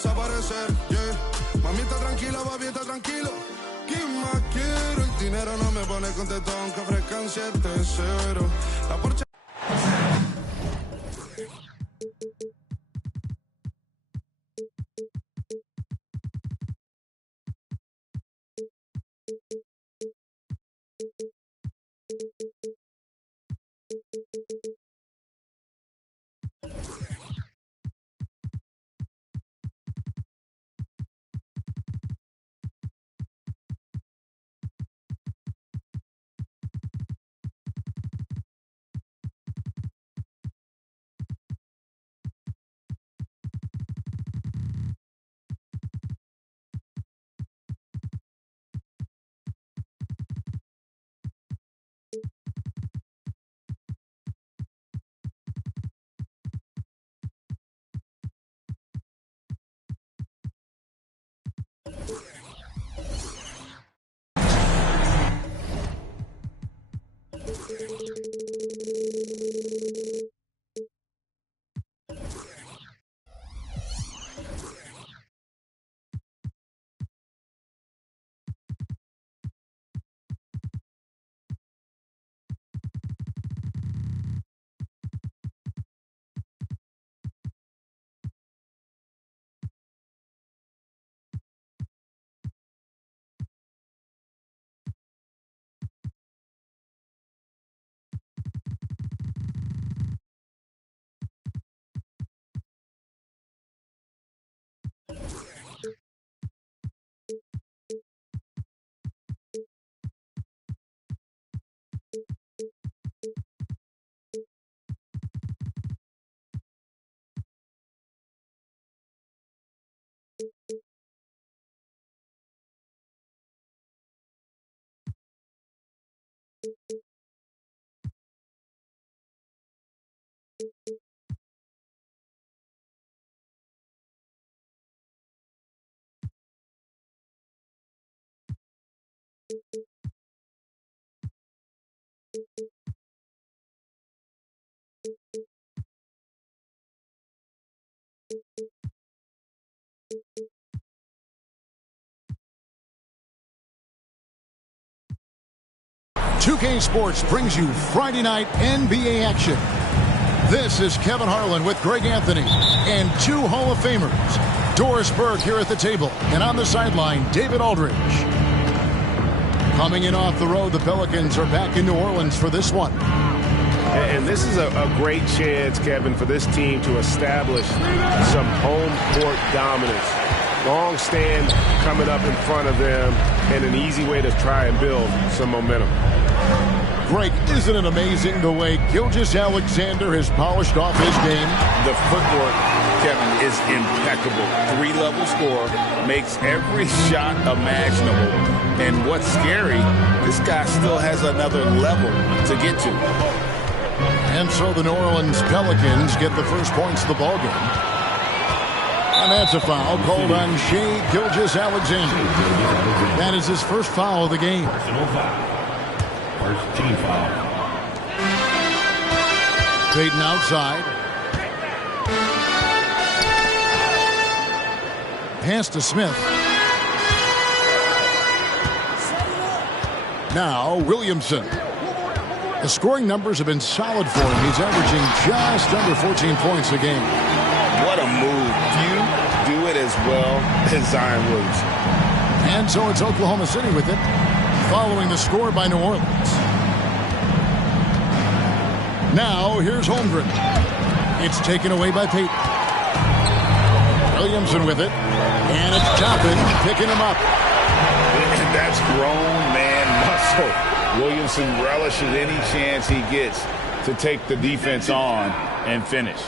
desaparecer, yeah. Mamita tranquila, papi, está tranquilo. ¿Quién más quiero? El dinero no me pone contento aunque ofrezcan 7-0. La Porsche. K Sports brings you Friday night NBA action. This is Kevin Harlan with Greg Anthony and two Hall of Famers. Doris Burke here at the table, and on the sideline, David Aldridge. Coming in off the road, the Pelicans are back in New Orleans for this one. And this is a great chance, Kevin, for this team to establish some home court dominance. Long stand coming up in front of them, and an easy way to try and build some momentum. Greg, isn't it amazing the way Gilgeous-Alexander has polished off his game? The footwork, Kevin, is impeccable. Three-level scorer, makes every shot imaginable. And what's scary, this guy still has another level to get to. And so the New Orleans Pelicans get the first points of the ballgame. And that's a foul called on Shai Gilgeous-Alexander. That is his first foul of the game. First team foul. Payton outside. Pass to Smith. Now Williamson. The scoring numbers have been solid for him. He's averaging just under 14 points a game. What a move. Few do it as well as Zion Williamson. And so it's Oklahoma City with it, following the score by New Orleans. Now here's Holmgren. It's taken away by Payton. Williamson with it. And it's Toppin picking him up. And that's grown man muscle. Williamson relishes any chance he gets to take the defense on and finish.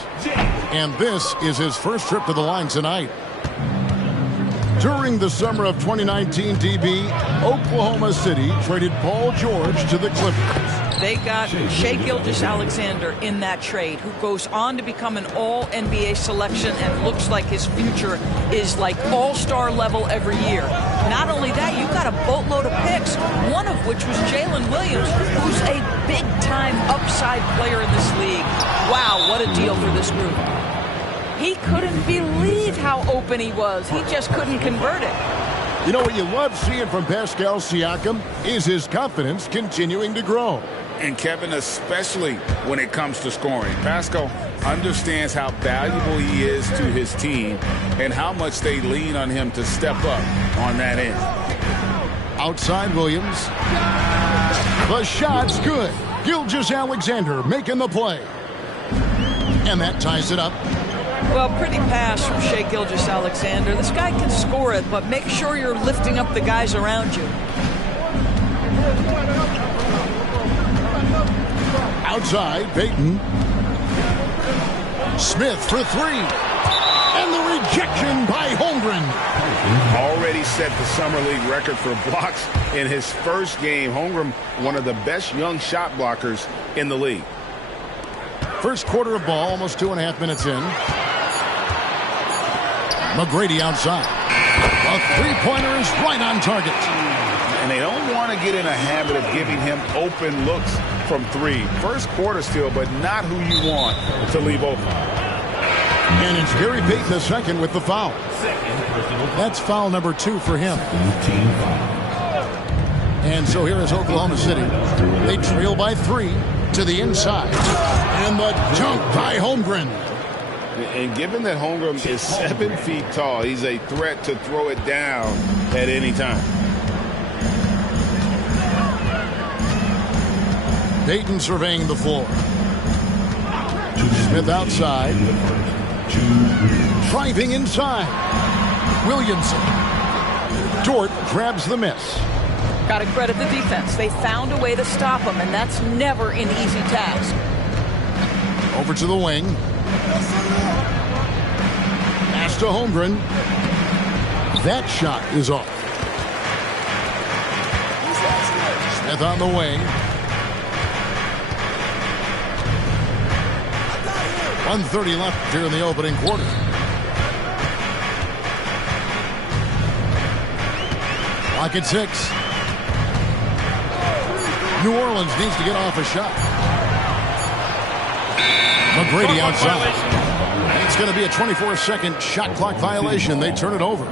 And this is his first trip to the line tonight. During the summer of 2019, DB, Oklahoma City traded Paul George to the Clippers. They got Shai Gilgeous-Alexander in that trade, who goes on to become an all-NBA selection and looks like his future is like all-star level every year. Not only that, you've got a boatload of picks, one of which was Jalen Williams, who's a big-time upside player in this league. Wow, what a deal for this group. He couldn't believe how open he was. He just couldn't convert it. You know what you love seeing from Pascal Siakam is his confidence continuing to grow. And Kevin, especially when it comes to scoring. Pascal understands how valuable he is to his team and how much they lean on him to step up on that end. Outside Williams. The shot's good. Gilgeous-Alexander making the play. And that ties it up. Well, pretty pass from Shai Gilgeous-Alexander. This guy can score it, but make sure you're lifting up the guys around you. Outside, Payton. Smith for three. And the rejection by Holmgren. Already set the Summer League record for blocks in his first game. Holmgren, one of the best young shot blockers in the league. First quarter of ball, almost 2.5 minutes in. McGrady outside. A three-pointer is right on target. And they don't want to get in a habit of giving him open looks from three. First quarter still, but not who you want to leave open. And it's Gary Payton the second with the foul. That's foul number 2 for him. And so here is Oklahoma City. They trail by 3 to the inside. And the dunk by Holmgren. And given that Holmgren is 7 feet tall, he's a threat to throw it down at any time. Payton surveying the floor. Smith outside. Driving inside. Williamson. Dort grabs the miss. Got to credit the defense. They found a way to stop him, and that's never an easy task. Over to the wing. Pass to Holmgren. That shot is off. Smith on the wing. 1:30 left here in the opening quarter. Clock at 6. New Orleans needs to get off a shot. McGrady outside. It's going to be a 24-second shot clock violation. They turn it over.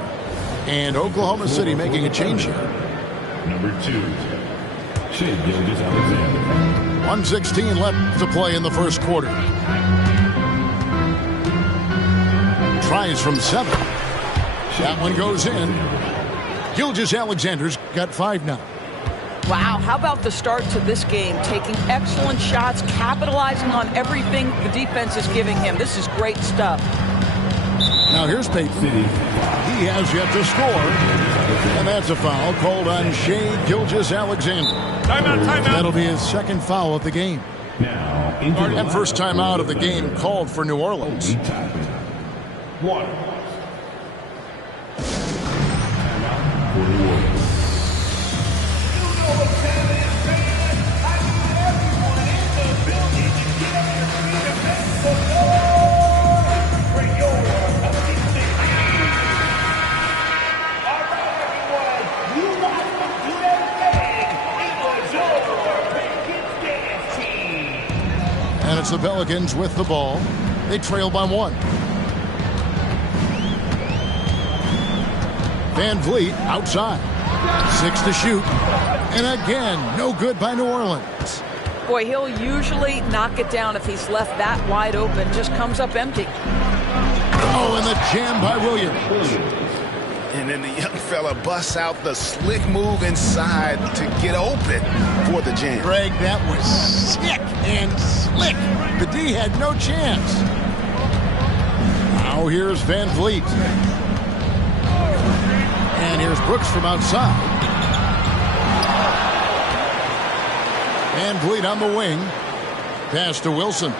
And Oklahoma City making a change here. Number 2, Shai Gilgeous-Alexander. 1:16 left to play in the first quarter. Tries from 7. That one goes in. Gilgeous-Alexander's got 5 now. Wow, how about the start to this game? Taking excellent shots, capitalizing on everything the defense is giving him. This is great stuff. Now here's Payton. He has yet to score. And that's a foul called on Shai Gilgeous-Alexander. Timeout. That'll be his second foul of the game. Now, And first time out of the game called for New Orleans. 1. For the Warriors. And it's the Pelicans with the ball. They trail by 1. Van Vliet outside. 6 to shoot. And again, no good by New Orleans. Boy, he'll usually knock it down if he's left that wide open. Just comes up empty. Oh, and the jam by Williams. And then the young fella busts out the slick move inside to get open for the jam. Greg, that was sick and slick. The D had no chance. Now here's Van Vliet. And here's Brooks from outside. Van Vliet on the wing. Pass to Wilson.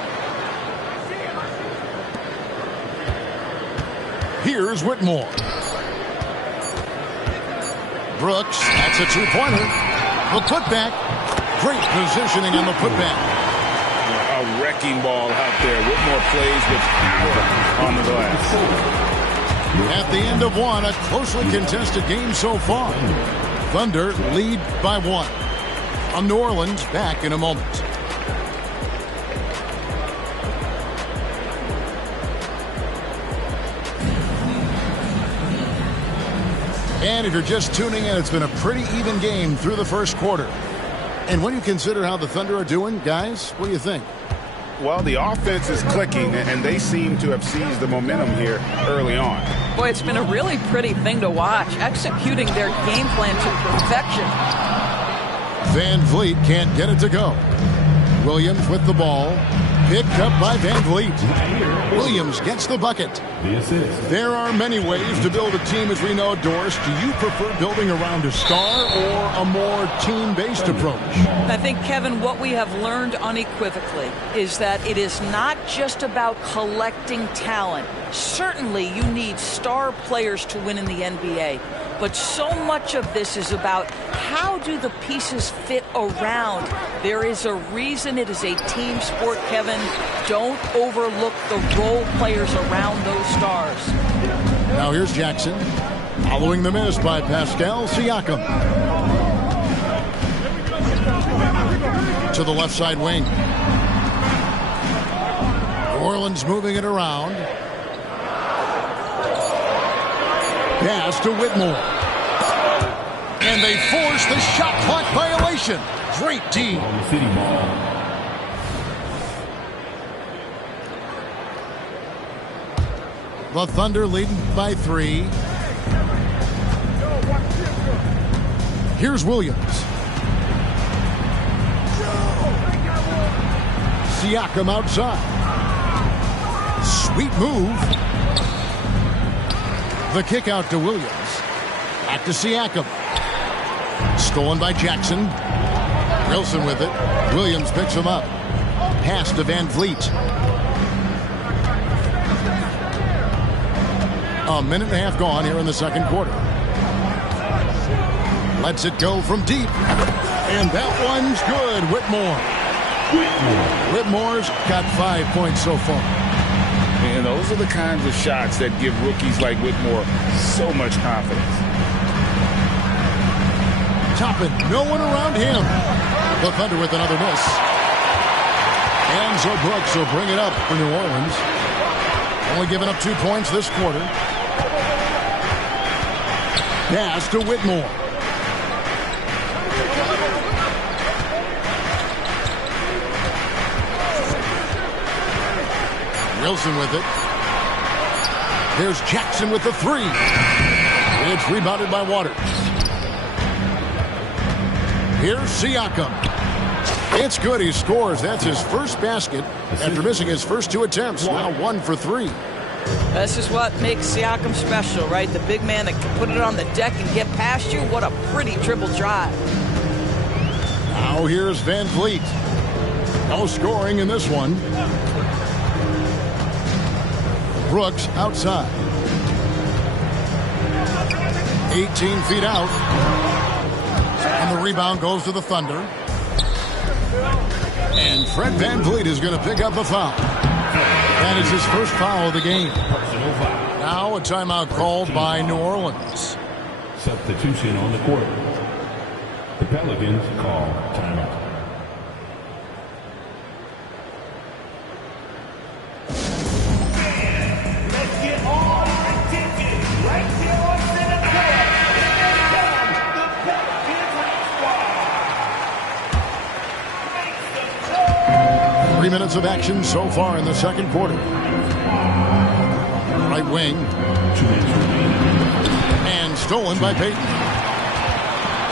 Here's Whitmore. Brooks, that's a 2-pointer. The putback. Great positioning on the putback. A wrecking ball out there. Whitmore plays with power on the glass. At the end of 1, a closely contested game so far. Thunder lead by 1. On New Orleans, back in a moment. And if you're just tuning in, it's been a pretty even game through the first quarter. And when you consider how the Thunder are doing, guys, what do you think? Well, the offense is clicking, and they seem to have seized the momentum here early on. Boy, it's been a really pretty thing to watch, executing their game plan to perfection. Van Vliet can't get it to go. Williams with the ball. Picked up by Van Vliet. Williams gets the bucket. The assist. There are many ways to build a team, as we know, Doris. Do you prefer building around a star or a more team-based approach? I think, Kevin, what we have learned unequivocally is that it is not just about collecting talent. Certainly, you need star players to win in the NBA. But so much of this is about how do the pieces fit around. There is a reason it is a team sport, Kevin. Don't overlook the role players around those stars. Now here's Jackson. Following the miss by Pascal Siakam. To the left side wing. New Orleans moving it around. Pass to Whitmore. And they force the shot clock violation. Great D. City ball. The Thunder leading by 3. Here's Williams. Siakam outside. Sweet move. The kick out to Williams. Back to Siakam. Stolen by Jackson. Wilson with it. Williams picks him up. Pass to Van Vliet. A minute and a half gone here in the second quarter. Lets it go from deep. And that one's good. Whitmore. Whitmore's got 5 points so far. And those are the kinds of shots that give rookies like Whitmore so much confidence. Toppin, no one around him. The Thunder with another miss. And so Brooks will bring it up for New Orleans. Only giving up 2 points this quarter. Pass to Whitmore. Wilson with it. There's Jackson with the 3. It's rebounded by Waters. Here's Siakam. It's good. He scores. That's his first basket after missing his first 2 attempts. Now 1 for 3. This is what makes Siakam special, right? The big man that can put it on the deck and get past you. What a pretty dribble drive. Now here's Van Vliet. No scoring in this one. Brooks outside. 18 feet out. And the rebound goes to the Thunder. And Fred Van Vliet is going to pick up the foul. That is his first foul of the game. Now a timeout called by New Orleans. Substitution on the court. The Pelicans call timeout. Minutes of action so far in the second quarter. Right wing. And stolen by Payton.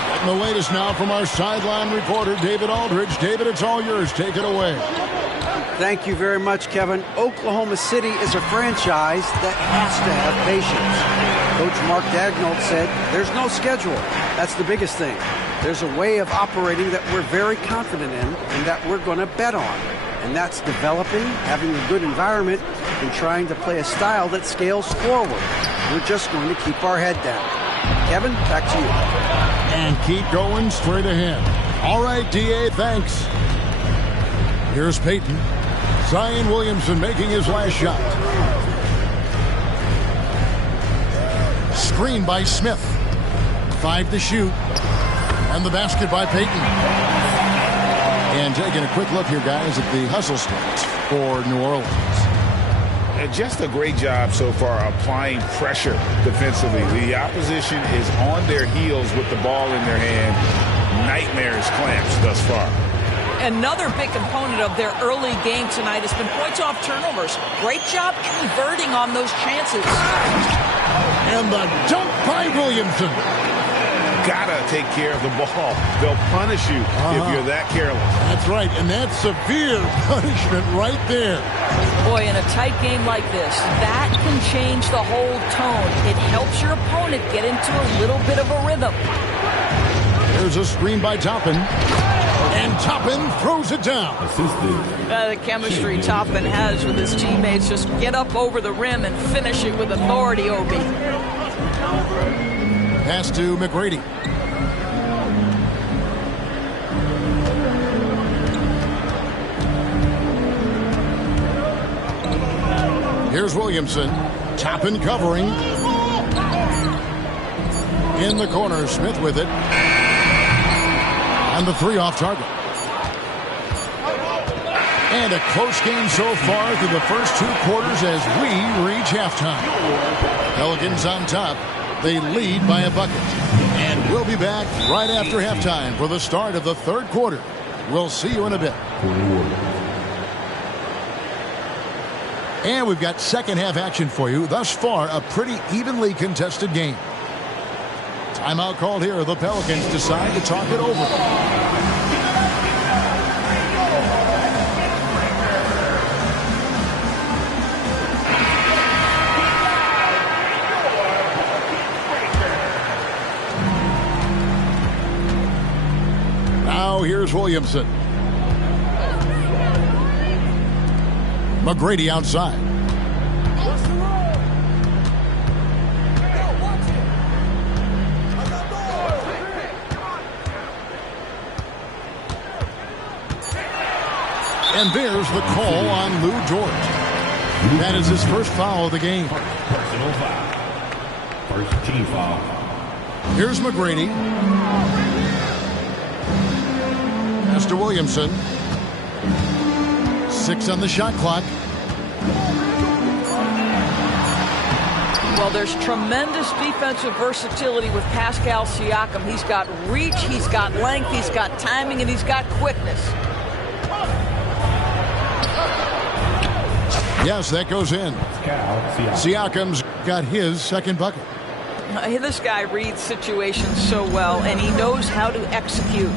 Getting the latest now from our sideline reporter, David Aldridge. David, it's all yours. Take it away. Thank you very much, Kevin. Oklahoma City is a franchise that has to have patience. Coach Mark Daigneault said there's no schedule. That's the biggest thing. There's a way of operating that we're very confident in and that we're going to bet on. And that's developing, having a good environment, and trying to play a style that scales forward. We're just going to keep our head down. Kevin, back to you. And keep going straight ahead. All right, D.A., thanks. Here's Payton. Zion Williamson making his last shot. Screen by Smith. 5 to shoot. And the basket by Payton. And taking a quick look here, guys, at the hustle stats for New Orleans. just a great job so far applying pressure defensively. The opposition is on their heels with the ball in their hand. Nightmares clamps thus far. Another big component of their early game tonight has been points off turnovers. Great job converting on those chances. And the dunk by Williamson. Gotta take care of the ball. They'll punish you if you're that careless. That's right, and that's severe punishment right there. Boy, in a tight game like this, that can change the whole tone. It helps your opponent get into a little bit of a rhythm. There's a screen by Toppin. And Toppin throws it down. The chemistry Toppin has with his teammates. Just get up over the rim and finish it with authority, Obi. Pass to McGrady. Here's Williamson. Toppin covering. In the corner, Smith with it. And the three off target. And a close game so far through the first 2 quarters as we reach halftime. Pelicans on top. They lead by a bucket. And we'll be back right after halftime for the start of the 3rd quarter. We'll see you in a bit. And we've got second half action for you. Thus far, a pretty evenly contested game. Timeout called here. The Pelicans decide to talk it over. Now here's Williamson. McGrady outside. And there's the call on Lou George. That is his first foul of the game. Personal foul. First team foul. Here's McGrady. Pass to Williamson. 6 on the shot clock. Well, there's tremendous defensive versatility with Pascal Siakam. He's got reach, he's got length, he's got timing, and he's got quickness. Yes, that goes in. Siakam's got his second bucket. This guy reads situations so well, and he knows how to execute.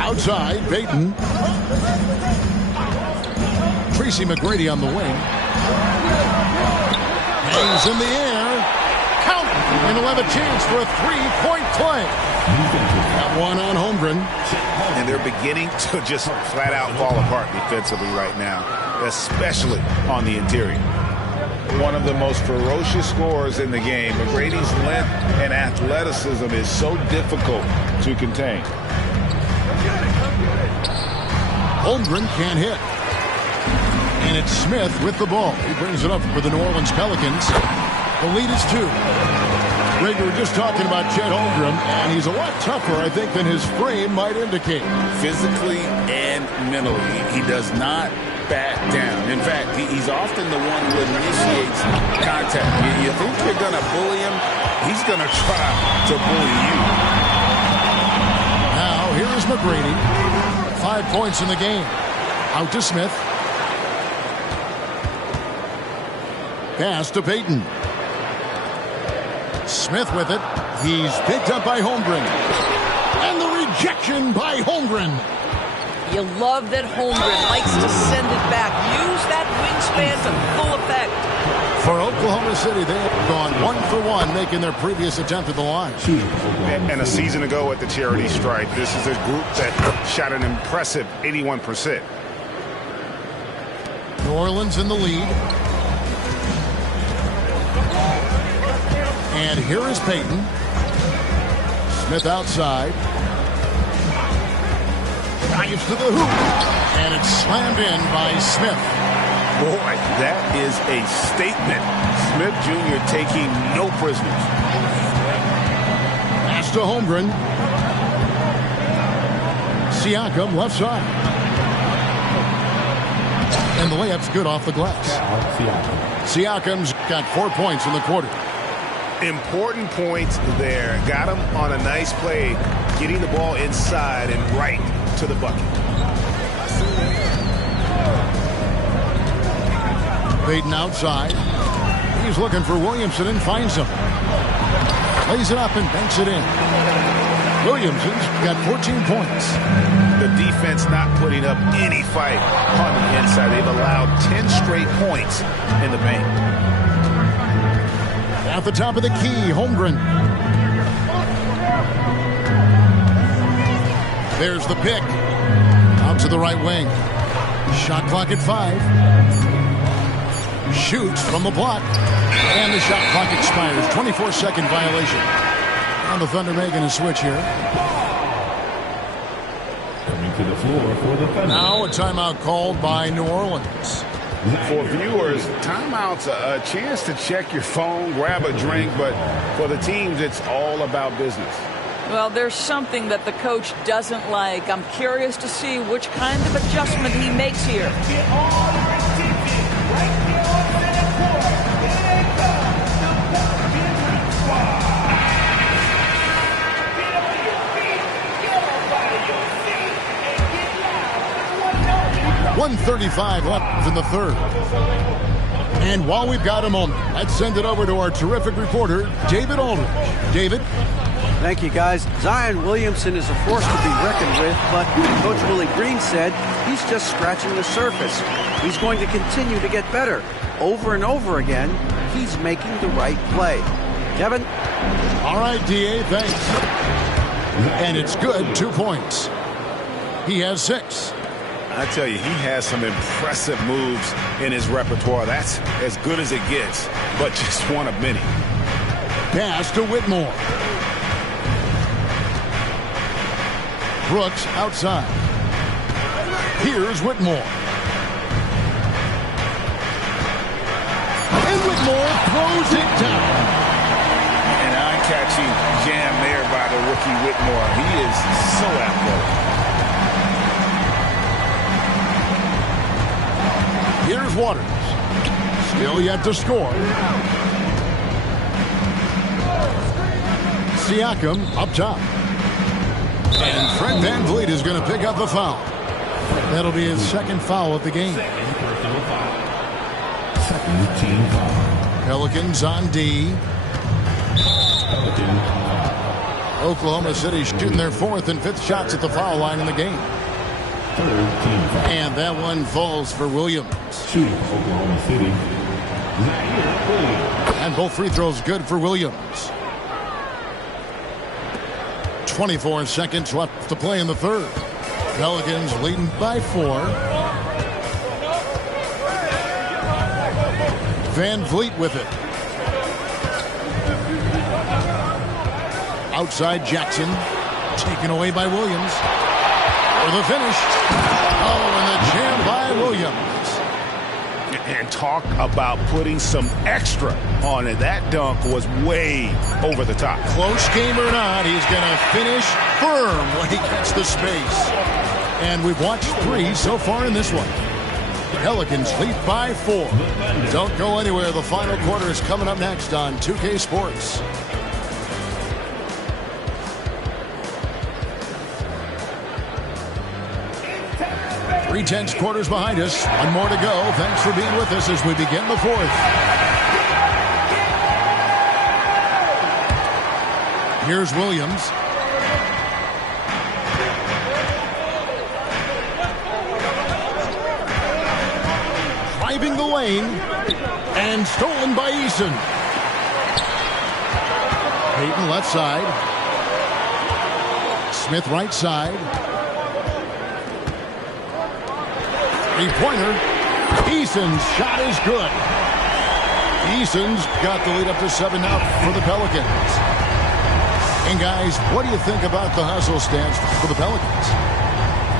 Outside, Payton. Tracy McGrady on the wing. Hangs in the air. Count! And he'll have a chance for a 3-point play. That one on Holmgren. And they're beginning to just flat out fall apart defensively right now, especially on the interior. One of the most ferocious scorers in the game. McGrady's length and athleticism is so difficult to contain. Holmgren can't hit. And it's Smith with the ball. He brings it up for the New Orleans Pelicans. The lead is 2. Greg, we were just talking about Chet Holmgren, and he's a lot tougher, I think, than his frame might indicate. Physically and mentally, he does not back down. In fact, he's often the one who initiates contact. You think you're going to bully him, he's going to try to bully you. Now, here is McGrady. 5 points in the game. Out to Smith. Pass to Payton. Smith with it. He's picked up by Holmgren. And the rejection by Holmgren. You love that Holmgren likes to send it back. Use that wingspan to full effect. For Oklahoma City, they have gone 1 for 1, making their previous attempt at the line. And a season ago at the charity stripe, this is a group that shot an impressive 81%. New Orleans in the lead. And here is Payton. Smith outside. Drives to the hoop. And it's slammed in by Smith. Boy, that is a statement. Smith Jr. taking no prisoners. Pass to Holmgren. Siakam left side. And the layup's good off the glass. Siakam's got 4 points in the quarter. Important points there. Got him on a nice play, getting the ball inside and right to the bucket. Baden outside. He's looking for Williamson and finds him. Lays it up and banks it in. Williamson's got 14 points. The defense not putting up any fight on the inside. They've allowed 10 straight points in the paint. At the top of the key, Holmgren. There's the pick. Out to the right wing. Shot clock at 5. Shoots from the block. And the shot clock expires. 24-second violation. And the Thunder making a switch here. Coming to the floor for the Thunder. Now a timeout called by New Orleans. For viewers, timeout's a chance to check your phone, grab a drink, but for the teams, it's all about business. Well, there's something that the coach doesn't like. I'm curious to see which kind of adjustment he makes here. 1:35 left in the third. And while we've got a moment, let's send it over to our terrific reporter, David Aldridge. David? Thank you, guys. Zion Williamson is a force to be reckoned with, but Coach Willie Green said he's just scratching the surface. He's going to continue to get better. Over and over again, he's making the right play. Kevin? All right, D.A., thanks. And it's good, 2 points. He has 6. I tell you, he has some impressive moves in his repertoire. That's as good as it gets, but just one of many. Pass to Whitmore. Brooks outside. Here's Whitmore. And Whitmore throws it down. An eye-catching jam there by the rookie Whitmore. He is so athletic. Here's Waters. Still yet to score. Siakam up top. And Fred VanVleet is going to pick up the foul. That'll be his second foul of the game. Second team foul. Pelicans on D. Oklahoma City shooting their 4th and 5th shots at the foul line in the game. Third team foul. And that one falls for Williams. Shooting Oklahoma City. And both free throws good for Williams. 24 seconds left to play in the third. Pelicans leading by 4. VanVleet with it. Outside Jackson. Taken away by Williams. For the finish. Oh, and the jam by Williams. And talk about putting some extra on it. That dunk was way over the top. Close game or not, he's going to finish firm when he gets the space. And we've watched 3 so far in this one. Pelicans lead by 4. Don't go anywhere. The final quarter is coming up next on 2K Sports. 3/10 quarters behind us. One more to go. Thanks for being with us as we begin the 4th. Here's Williams. Driving the lane. And stolen by Eason. Payton left side. Smith right side. Three-pointer. Eason's shot is good. Eason's got the lead up to 7 now for the Pelicans. And guys, what do you think about the hustle stance for the Pelicans?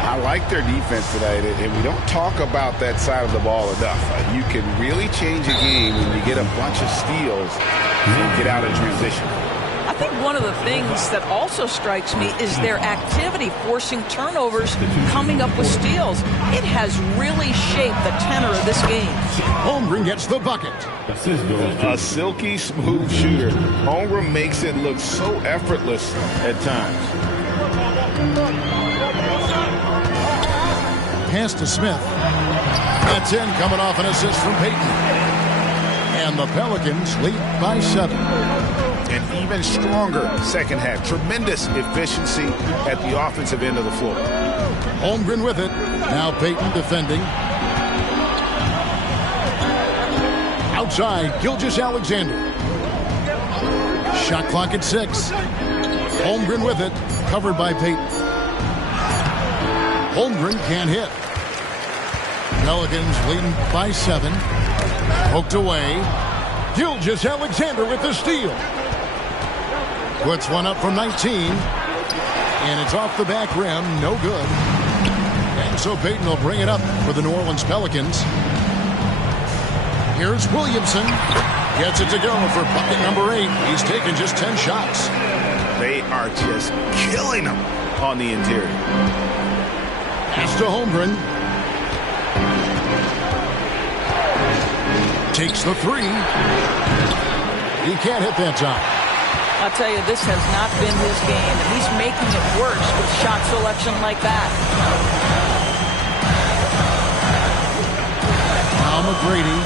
I like their defense tonight, and we don't talk about that side of the ball enough. You can really change a game when you get a bunch of steals and get out of transition. I think one of the things that also strikes me is their activity forcing turnovers, coming up with steals. It has really shaped the tenor of this game. Holmgren gets the bucket. A silky smooth shooter. Holmgren makes it look so effortless at times. Pass to Smith. That's in, coming off an assist from Payton. And the Pelicans lead by 7. An even stronger second half. Tremendous efficiency at the offensive end of the floor. Holmgren with it. Now Payton defending. Outside, Gilgeous-Alexander. Shot clock at 6. Holmgren with it. Covered by Payton. Holmgren can't hit. Pelicans leading by 7. Poked away. Gilgeous-Alexander with the steal. Puts one up from 19. And it's off the back rim. No good. And so Payton will bring it up for the New Orleans Pelicans. Here's Williamson. Gets it to go for bucket number 8. He's taken just 10 shots. They are just killing them on the interior. Pass to Holmgren. Takes the 3. He can't hit that time. I'll tell you, this has not been his game, and he's making it worse with shot selection like that. Now McGrady.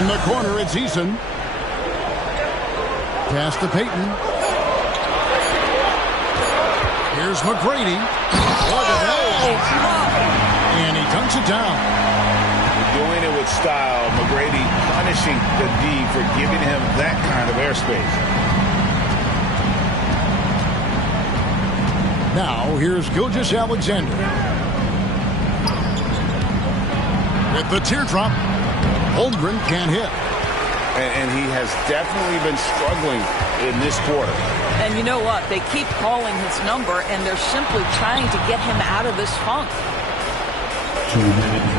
In the corner, it's Eason. Pass to Payton. Here's McGrady. Look at that. And he dunks it down. Doing it with style. McGrady punishing the D for giving him that kind of airspace. Now, here's Gilgeous-Alexander. With the teardrop, Holmgren can't hit. And he has definitely been struggling in this quarter. And you know what? They keep calling his number, and they're simply trying to get him out of this funk.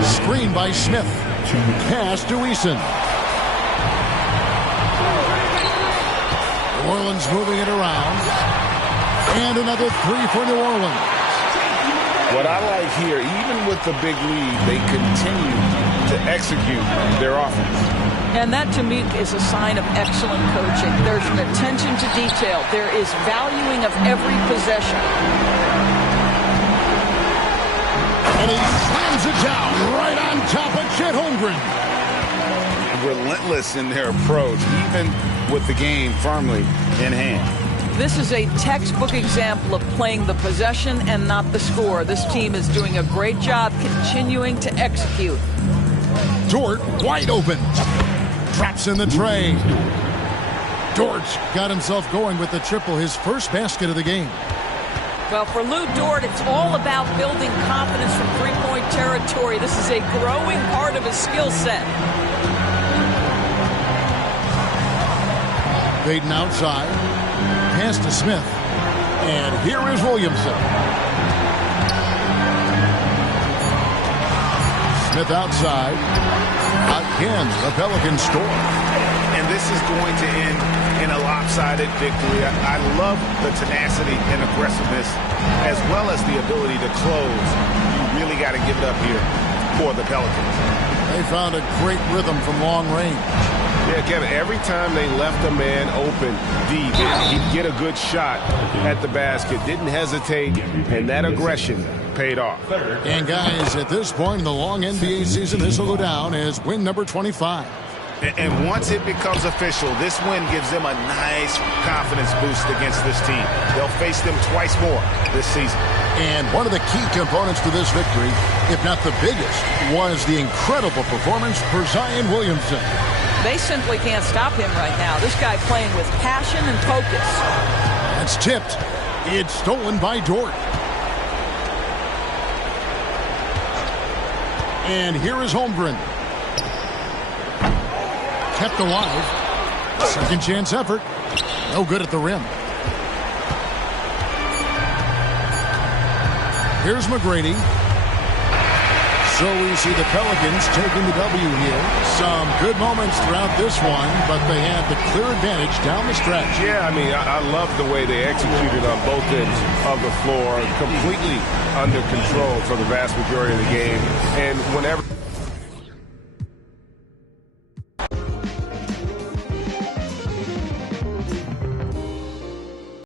Screen by Smith. Pass to Eason. New Orleans moving it around. And another 3 for New Orleans. What I like here, even with the big lead, they continue to execute their offense. And that, to me, is a sign of excellent coaching. There's an attention to detail. There is valuing of every possession. And he slams it down right on top of Chet Holmgren. Relentless in their approach, even with the game firmly in hand. This is a textbook example of playing the possession and not the score. This team is doing a great job continuing to execute. Dort wide open. Drops in the tray. Dort got himself going with the triple, his first basket of the game. Well, for Lou Dort, it's all about building confidence from three-point territory. This is a growing part of his skill set. Payton outside. Pass to Smith. And here is Williamson. Smith outside. Again, the Pelicans score. And this is going to end in a lopsided victory. I love the tenacity and aggressiveness, as well as the ability to close. You really got to give it up here for the Pelicans. They found a great rhythm from long range. Yeah, Kevin, every time they left a man open deep, he'd get a good shot at the basket, didn't hesitate, and that aggression paid off. And guys, at this point in the long NBA season, this will go down as win number 25. And once it becomes official, this win gives them a nice confidence boost against this team. They'll face them twice more this season. And one of the key components to this victory, if not the biggest, was the incredible performance for Zion Williamson. They simply can't stop him right now. This guy playing with passion and focus. That's tipped. It's stolen by Dort. And here is Holmgren. Kept alive. Second chance effort. No good at the rim. Here's McGrady. So we see the Pelicans taking the W here. Some good moments throughout this one, but they had the clear advantage down the stretch. Yeah, I mean, I love the way they executed on both ends of the floor, completely under control for the vast majority of the game. And whenever